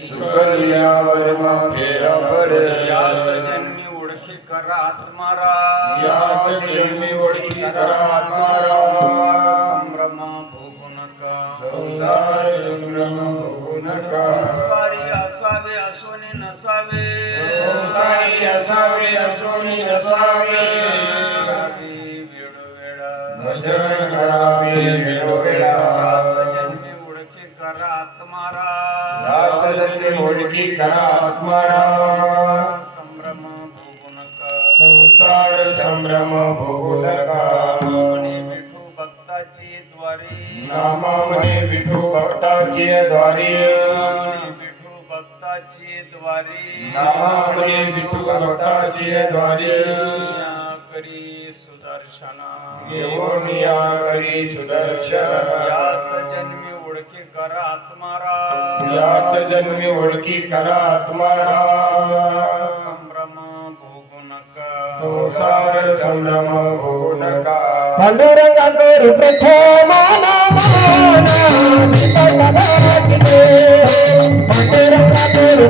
सुकल्यावर मग फेरा पडे याच जन्मी ओळखी करा आत्मारा याच जन्मी ओळखी करा आत्मारा संभ्रम भोगू नका संसार संभ्रम भोगू नका संसारी असावे असोनी नसावे संसारी असावे असोनी नसावे करावे वेळोवेळा भजन करावे वेळोवेळा याच जन्मी ओळखी करा आत्मारा याच जन्मी ओळखी करा आत्मारा संभ्रम भोगू नका संसार संभ्रम भोगू नका म्हणे विठू भक्ताची द्वारी नामामध्ये विठू भक्ताची द्वारी म्हणे विठू भक्ताची द्वारी नामामध्ये विठू भक्ताची द्वारी या करी सुदर्शना येऊन या करी सुदर्शन याच जन्मी ओळखी करा आत्मारा याच जन्मी ओळखी करा आत्मारा संभ्रम भोगू नका संसार संभ्रम भोगू नका पांडुरंगा करू प्रथम पांडुरंगा करू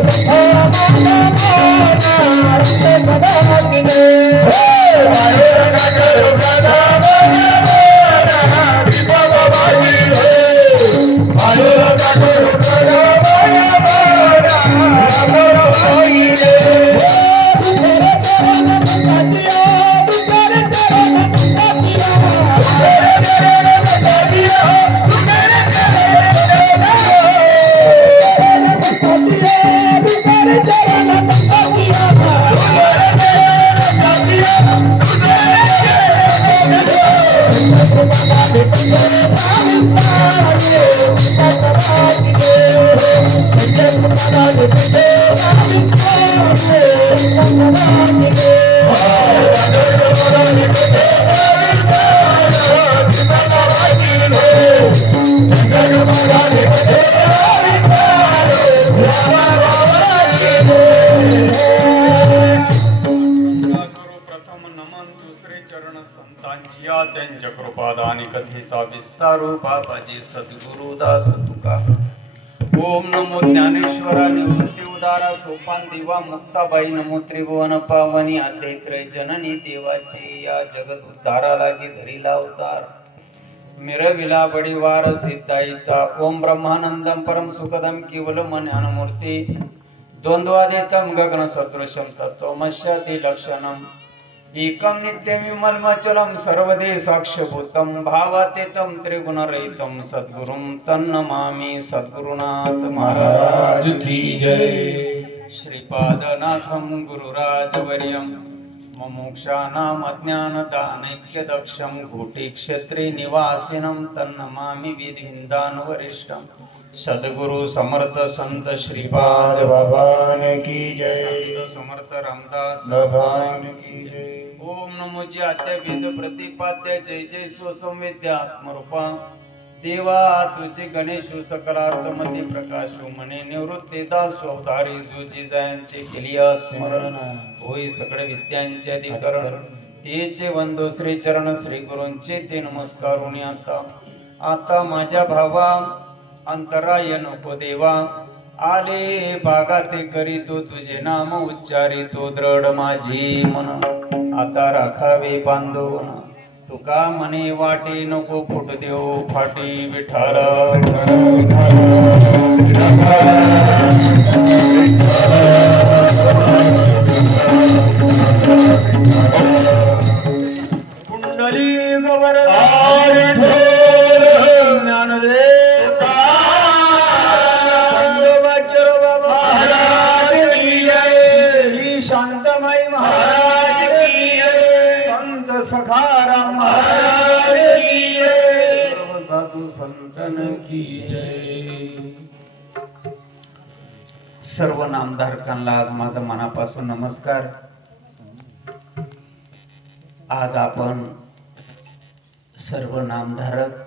त्यांच्या कृपादानी कथेचा विस्तारू बाबाजी सद्गुरुदास तुका ओम नमो ज्ञानेश्वरा निवृत्ती उदारा सोपान दिवा मुक्ताबाई नमो त्रिभुवन पावनी आद्यत्रय जननी देवाची या जगत उद्धाराला जी धरीला अवतार मिरविला बडीवार सिद्धाईचा ओम ब्रह्मानंदम परम सुखदम केवलम ज्ञानमूर्ती द्वंद्वादितम गगन सदृशम तत्वमस्याति लक्षणम एकम नित्यमिमलमचलम सर्वदे साक्ष्यभूतम भावातीतम त्रिगुणरहितम सद्गुरुं तन्नमामि सद्गुरुनाथ महाराज की जय श्रीपादनाथम गुरुराजवर्यम मुमुक्षानाम अज्ञानदानैक्यदक्षं घोटिक्षेत्रे निवासिनं तन्नमामि विधिन्दान वरिष्ठम सद्गुरु समर्थ संत श्रीपाद भगवान की जय संत समर्थ रामदास भगवान की जय ओम नमो जी आद्य वेद प्रतिपाद्य जय जय स्वसंवेद्य आत्मरूपा देवा तुझे गणेश सकलार्थमती प्रकाशो मने निवृत्ती दास अवतारी तुझी जयांचे केली स्मरण होई सगळे विद्यांचे अधिकरण तेचे वंदो श्री चरण श्री गुरूंचे ते नमस्कारुनी आता माझ्या भावा अंतराय नको देवा आले बागाते करीतो तुझे नाम उच्चारितो दृढ माझी मन आता राखावे बांधून तुका मने वाटे नको फुट देऊ फाटी विठाला कुंडली गवर ज्ञानदेव शांतमय महाराज की संत सखाराम महाराज की सर्व साधू संतन की जय सर्व नामधारकांना आज माझा मनापासून नमस्कार आज आपण सर्व नामधारक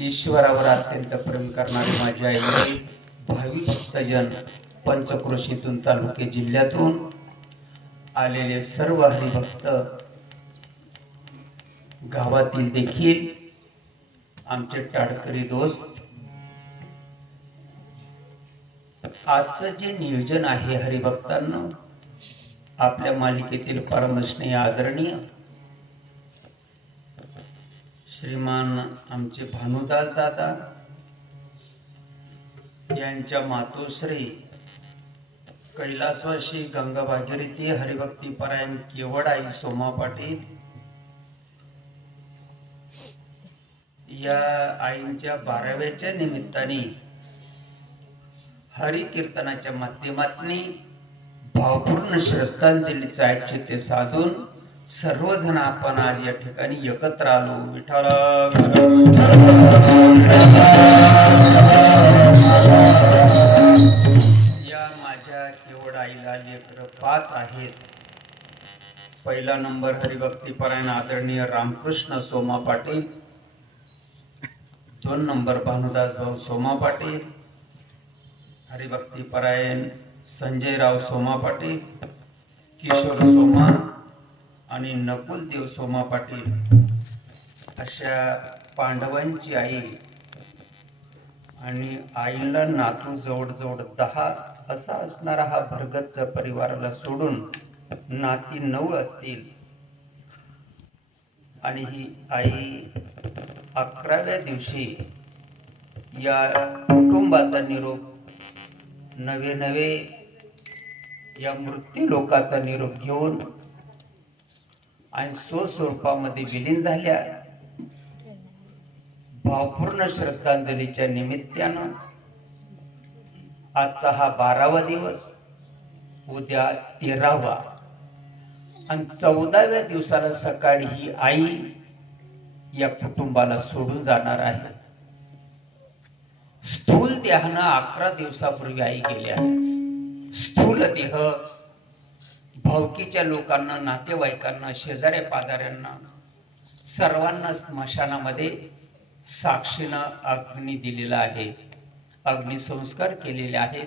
ईश्वरावर अत्यंत प्रेम करणारे माझे आई भावी भक्तजन पंचक्रोशीतून तालुके जिल्ह्यातून आलेले सर्व हरिभक्त गावातील देखील आमचे टाळकरी दोस्त आजचं जे नियोजन आहे हरिभक्तांना, आपल्या मालिकेतील परमस्नेही आदरणीय श्रीमान आमचे भानुदास दादा यांच्या मातोश्री कैलासवासी गंगा भागीरथी हरिभक्ती परायण केवड आई सोमा पाटील या आईंच्या 12व्याच्या निमित्ताने हरिकीर्तनाच्या माध्यमातून भावपूर्ण श्रद्धांजलीचा ऐच्छित्य साधून सर्वजण आपण आज या ठिकाणी एकत्र आलो. विठ्ठल या माझ्या केवड आईला लेकरं 5 आहेत. पहिला नंबर हरिभक्ती परायण आदरणीय रामकृष्ण सोमा पाटील, 2 नंबर भानुदास भाऊ सोमा पाटील, हरिभक्ती परायण संजयराव सोमा पाटील, किशोर सोमा आणि नकुलदेव सोमा पाटील अशा पांडवांची आई. आणि आईला नातू जवळजवळ 10 असा असणारा हा भरगच्च परिवाराला सोडून नाती 9 असतील. आणि ही आई 11व्या दिवशी या कुटुंबाचा निरोप नवे या मृत्यू लोकाचा निरोप घेऊन आणि स्वस्वरूपामध्ये विलीन झाल्या. भावपूर्ण श्रद्धांजलीच्या निमित्तानं आजचा हा 12वा दिवस, उद्या 13वा आणि 14व्या दिवसाला सकाळी ही आई या कुटुंबाला सोडून जाणार आहे. स्थूल देहानं 11 दिवसापूर्वी आई गेल्या. स्थूल देह भावकीच्या लोकांना, नातेवाईकांना, शेजाऱ्या पाजाऱ्यांना सर्वांना स्मशानामध्ये साक्षीनं अग्नी दिलेला आहे, अग्निसंस्कार केलेले आहेत.